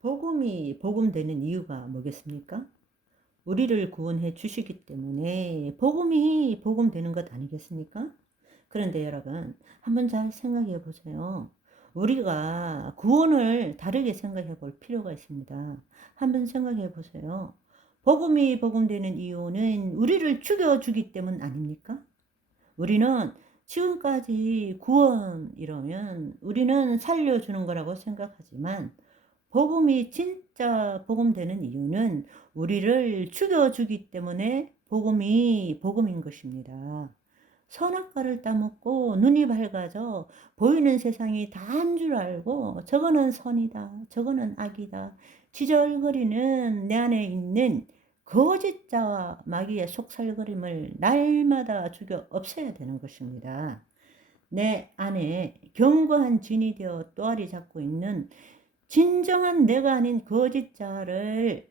복음이 복음되는 이유가 뭐겠습니까? 우리를 구원해 주시기 때문에 복음이 복음되는 것 아니겠습니까? 그런데 여러분, 한번 잘 생각해 보세요. 우리가 구원을 다르게 생각해 볼 필요가 있습니다. 한번 생각해 보세요. 복음이 복음되는 이유는 우리를 죽여주기 때문 아닙니까? 우리는 지금까지 구원 이러면 우리는 살려주는 거라고 생각하지만 복음이 진짜 복음되는 이유는 우리를 죽여주기 때문에 복음이 복음인 것입니다. 선악과를 따먹고 눈이 밝아져 보이는 세상이 다인 줄 알고 저거는 선이다, 저거는 악이다, 지절거리는 내 안에 있는 거짓자와 마귀의 속살거림을 날마다 죽여 없애야 되는 것입니다. 내 안에 견고한 진이 되어 또아리 잡고 있는 진정한 내가 아닌 거짓자를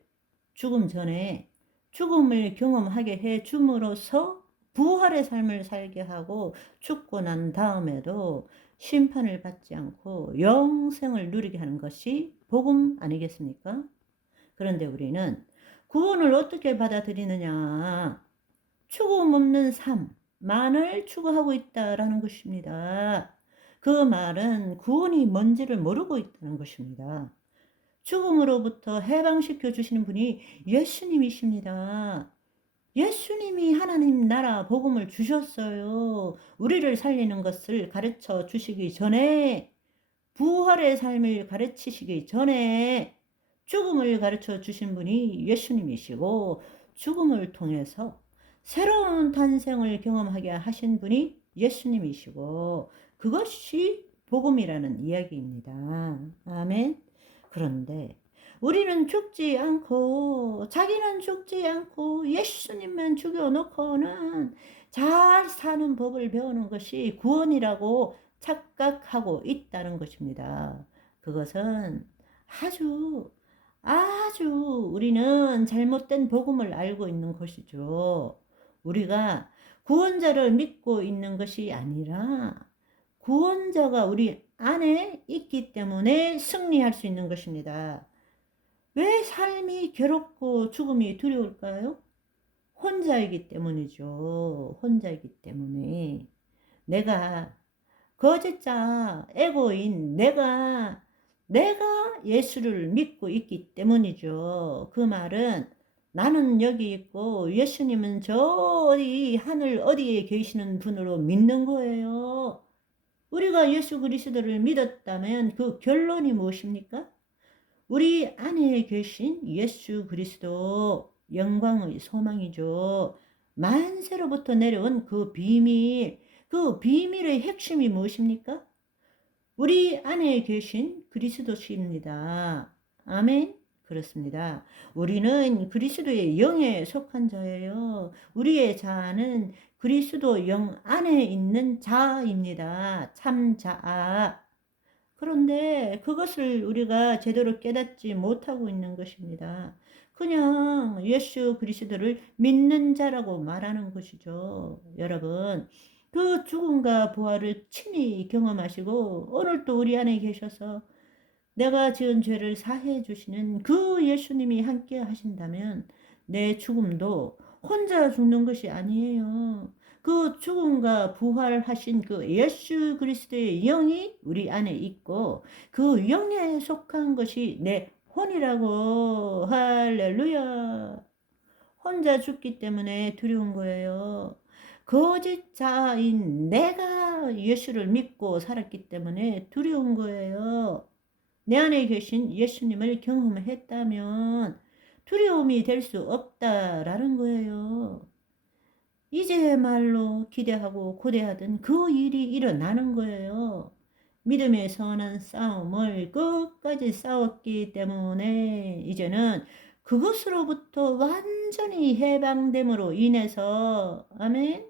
죽음 전에 죽음을 경험하게 해 줌으로써 부활의 삶을 살게 하고 죽고 난 다음에도 심판을 받지 않고 영생을 누리게 하는 것이 복음 아니겠습니까? 그런데 우리는 구원을 어떻게 받아들이느냐? 죽음 없는 삶만을 추구하고 있다라는 것입니다. 그 말은 구원이 뭔지를 모르고 있다는 것입니다. 죽음으로부터 해방시켜 주시는 분이 예수님이십니다. 예수님이 하나님 나라 복음을 주셨어요. 우리를 살리는 것을 가르쳐 주시기 전에, 부활의 삶을 가르치시기 전에 죽음을 가르쳐 주신 분이 예수님이시고, 죽음을 통해서 새로운 탄생을 경험하게 하신 분이 예수님이시고, 그것이 복음이라는 이야기입니다. 아멘. 그런데 우리는 죽지 않고, 자기는 죽지 않고 예수님만 죽여놓고는 잘 사는 법을 배우는 것이 구원이라고 착각하고 있다는 것입니다. 그것은 아주 우리는 잘못된 복음을 알고 있는 것이죠. 우리가 구원자를 믿고 있는 것이 아니라 구원자가 우리 안에 있기 때문에 승리할 수 있는 것입니다. 왜 삶이 괴롭고 죽음이 두려울까요? 혼자이기 때문이죠. 혼자이기 때문에. 내가 거짓자, 에고인, 내가 예수를 믿고 있기 때문이죠. 그 말은 나는 여기 있고 예수님은 저 어디 하늘 어디에 계시는 분으로 믿는 거예요. 우리가 예수 그리스도를 믿었다면 그 결론이 무엇입니까? 우리 안에 계신 예수 그리스도 영광의 소망이죠. 만세로부터 내려온 그 비밀의 핵심이 무엇입니까? 우리 안에 계신 그리스도십니다. 아멘. 그렇습니다. 우리는 그리스도의 영에 속한 자예요. 우리의 자아는 그리스도 영 안에 있는 자아입니다. 참자아. 그런데 그것을 우리가 제대로 깨닫지 못하고 있는 것입니다. 그냥 예수 그리스도를 믿는 자라고 말하는 것이죠. 여러분, 그 죽음과 부활을 친히 경험하시고 오늘 또 우리 안에 계셔서 내가 지은 죄를 사해 주시는 그 예수님이 함께 하신다면 내 죽음도 혼자 죽는 것이 아니에요. 그 죽음과 부활하신 그 예수 그리스도의 영이 우리 안에 있고 그 영에 속한 것이 내 혼이라고. 할렐루야. 혼자 죽기 때문에 두려운 거예요. 거짓자인 내가 예수를 믿고 살았기 때문에 두려운 거예요. 내 안에 계신 예수님을 경험했다면 두려움이 될 수 없다라는 거예요. 이제말로 기대하고 고대하던 그 일이 일어나는 거예요. 믿음의 선한 싸움을 끝까지 싸웠기 때문에 이제는 그것으로부터 완전히 해방됨으로 인해서, 아멘,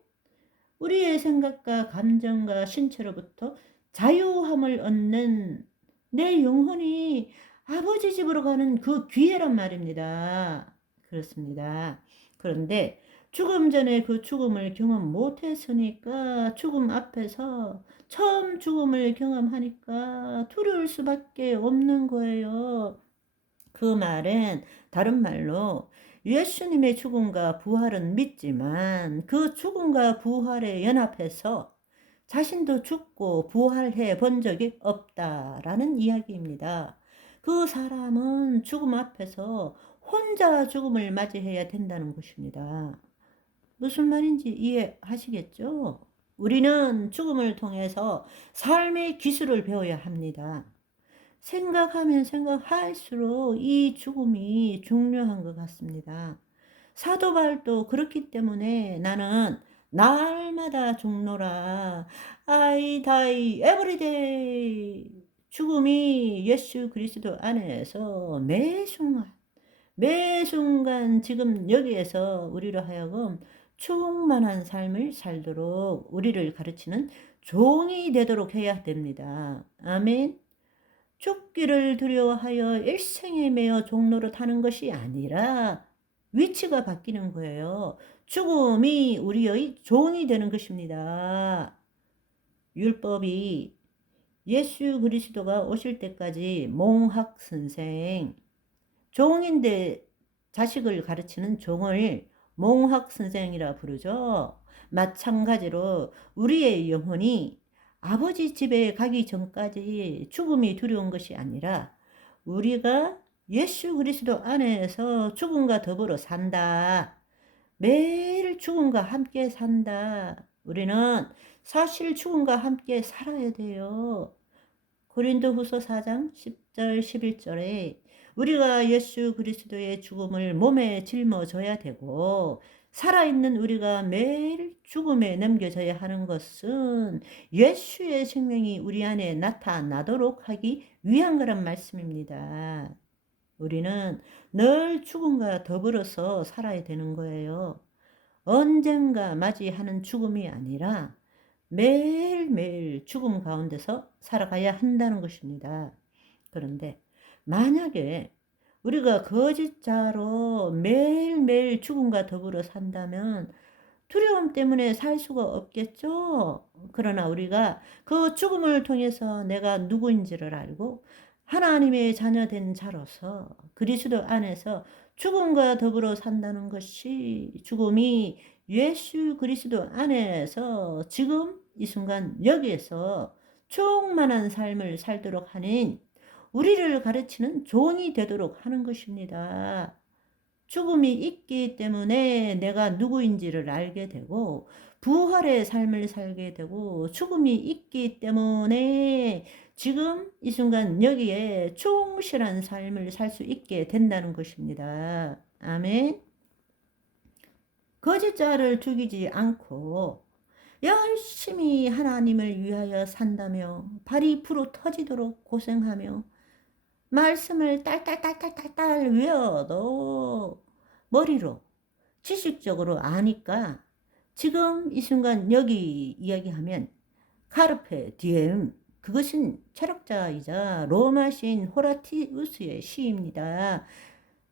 우리의 생각과 감정과 신체로부터 자유함을 얻는 내 영혼이 아버지 집으로 가는 그 기회란 말입니다. 그렇습니다. 그런데 죽음 전에 그 죽음을 경험 못했으니까 죽음 앞에서 처음 죽음을 경험하니까 두려울 수밖에 없는 거예요. 그 말은 다른 말로 예수님의 죽음과 부활은 믿지만 그 죽음과 부활에 연합해서 자신도 죽고 부활해 본 적이 없다라는 이야기입니다. 그 사람은 죽음 앞에서 혼자 죽음을 맞이해야 된다는 것입니다. 무슨 말인지 이해하시겠죠? 우리는 죽음을 통해서 삶의 기술을 배워야 합니다. 생각하면 생각할수록 이 죽음이 중요한 것 같습니다. 사도 바울도 그렇기 때문에 나는 날마다 죽노라. I die every day. 죽음이 예수 그리스도 안에서 매 순간 지금 여기에서 우리로 하여금 충만한 삶을 살도록 우리를 가르치는 종이 되도록 해야 됩니다. 아멘. 죽기를 두려워하여 일생에 매여 종로로 타는 것이 아니라 위치가 바뀌는 거예요. 죽음이 우리의 종이 되는 것입니다. 율법이 예수 그리스도가 오실 때까지 몽학 선생, 종인데 자식을 가르치는 종을 몽학 선생이라 부르죠. 마찬가지로 우리의 영혼이 아버지 집에 가기 전까지 죽음이 두려운 것이 아니라 우리가 예수 그리스도 안에서 죽음과 더불어 산다. 매일 죽음과 함께 산다. 우리는 사실 죽음과 함께 살아야 돼요. 고린도후서 4장 10절 11절에 우리가 예수 그리스도의 죽음을 몸에 짊어져야 되고 살아있는 우리가 매일 죽음에 넘겨져야 하는 것은 예수의 생명이 우리 안에 나타나도록 하기 위한 거란 말씀입니다. 우리는 늘 죽음과 더불어서 살아야 되는 거예요. 언젠가 맞이하는 죽음이 아니라 매일매일 죽음 가운데서 살아가야 한다는 것입니다. 그런데 만약에 우리가 거짓자로 매일매일 죽음과 더불어 산다면 두려움 때문에 살 수가 없겠죠. 그러나 우리가 그 죽음을 통해서 내가 누구인지를 알고 하나님의 자녀된 자로서 그리스도 안에서 죽음과 더불어 산다는 것이 죽음이 예수 그리스도 안에서 지금 이 순간 여기에서 충만한 삶을 살도록 하는 우리를 가르치는 종이 되도록 하는 것입니다. 죽음이 있기 때문에 내가 누구인지를 알게 되고 부활의 삶을 살게 되고 죽음이 있기 때문에 지금 이 순간 여기에 충실한 삶을 살 수 있게 된다는 것입니다. 아멘. 거짓자를 죽이지 않고 열심히 하나님을 위하여 산다며 발이 부러 터지도록 고생하며 말씀을 딸딸딸딸딸 외워도 머리로 지식적으로 아니까 지금 이 순간 여기 이야기하면 카르페 디엠, 그것은 철학자이자 로마 시인 호라티우스의 시입니다.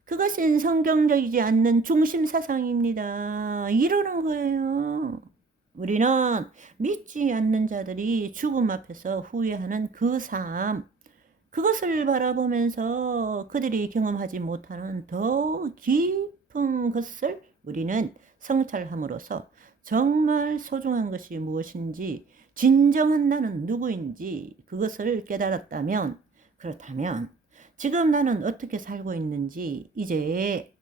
그것은 성경적이지 않는 중심 사상입니다. 이러는 거예요. 우리는 믿지 않는 자들이 죽음 앞에서 후회하는 그 삶, 그것을 바라보면서 그들이 경험하지 못하는 더 깊은 것을 우리는 성찰함으로써 정말 소중한 것이 무엇인지, 진정한 나는 누구인지 그것을 깨달았다면, 그렇다면 지금 나는 어떻게 살고 있는지 이제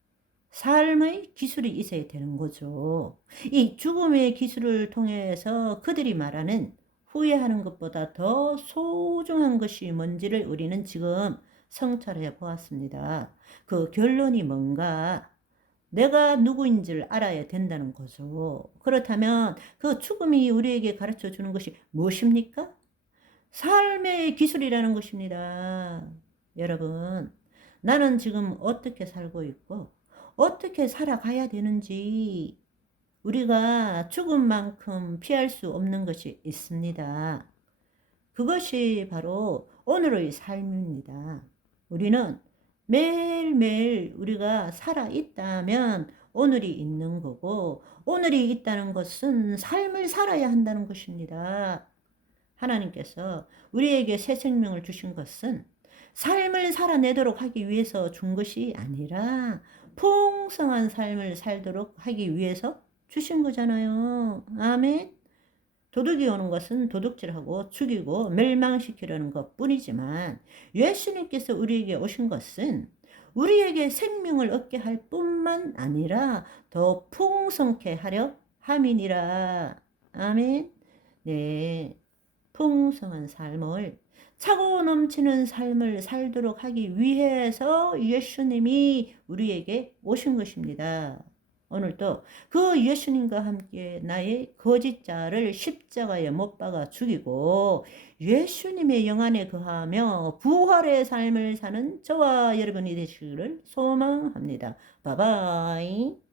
삶의 기술이 있어야 되는 거죠. 이 죽음의 기술을 통해서 그들이 말하는 후회하는 것보다 더 소중한 것이 뭔지를 우리는 지금 성찰해 보았습니다. 그 결론이 뭔가? 내가 누구인지를 알아야 된다는 거죠. 그렇다면 그 죽음이 우리에게 가르쳐 주는 것이 무엇입니까? 삶의 기술이라는 것입니다. 여러분, 나는 지금 어떻게 살고 있고 어떻게 살아가야 되는지 우리가 죽음만큼 피할 수 없는 것이 있습니다. 그것이 바로 오늘의 삶입니다. 우리는 매일매일 우리가 살아있다면 오늘이 있는 거고, 오늘이 있다는 것은 삶을 살아야 한다는 것입니다. 하나님께서 우리에게 새 생명을 주신 것은 삶을 살아내도록 하기 위해서 준 것이 아니라 풍성한 삶을 살도록 하기 위해서 주신 거잖아요. 아멘. 도둑이 오는 것은 도둑질하고 죽이고 멸망시키려는 것뿐이지만 예수님께서 우리에게 오신 것은 우리에게 생명을 얻게 할 뿐만 아니라 더 풍성케 하려 함이니라. 아멘. 네. 풍성한 삶을, 차고 넘치는 삶을 살도록 하기 위해서 예수님이 우리에게 오신 것입니다. 오늘도 그 예수님과 함께 나의 거짓자를 십자가에 못 박아 죽이고 예수님의 영안에 거하며 부활의 삶을 사는 저와 여러분이 되시기를 소망합니다. 바이바이.